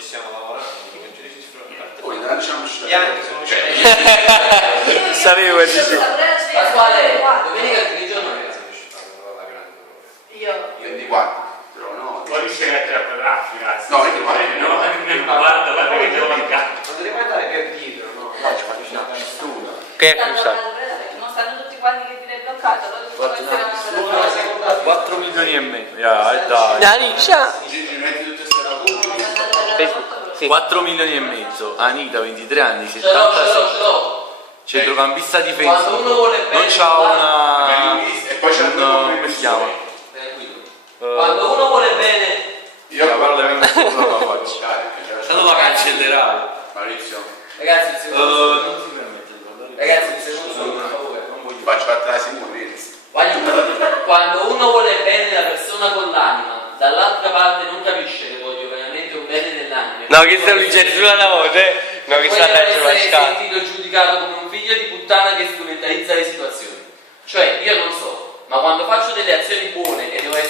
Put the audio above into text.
oggi stiamo lavorando, non ci riesci a poi lasciamo e anche sono Sapevo che dicevo. Pasquale, domenica che giorno è? Io. 24, però no. Poi riesci a mettere a quadrati, grazie. No, 24. No, guarda che giorno. Non dovrei andare per dietro, no? No, ci faccio una pistola. Che è Tanto cruciale? non stanno tutti quanti che ti l'hai bloccato, allora tu Una seconda 4 milioni e mezzo. Dai. Anisha. Gigi, metti tutte queste lavori. Facebook. Sì. 4 milioni e mezzo. Anita, 23 anni, Ce l'ho, 76. Centrocampista difesa. Quando uno vuole bene, Non c'ha una. E poi c'è come si chiama? Quando uno vuole bene, Io La parlo parola che non la faccio. Allora cancellerai. Maurizio, ragazzi, il secondo Non si permette di parlare. ragazzi, il secondo sono per favore. faccio parte la sicurezza. Quando uno vuole bene la persona con l'anima, dall'altra parte non capisce che voglio veramente un bene nell'anima. No, che stai dicendo sulla voce? No, che sta Voglio dentro la essere scala. sentito giudicato come un figlio di puttana che strumentalizza le situazioni. Cioè, io non so, ma quando faccio delle azioni buone e devo essere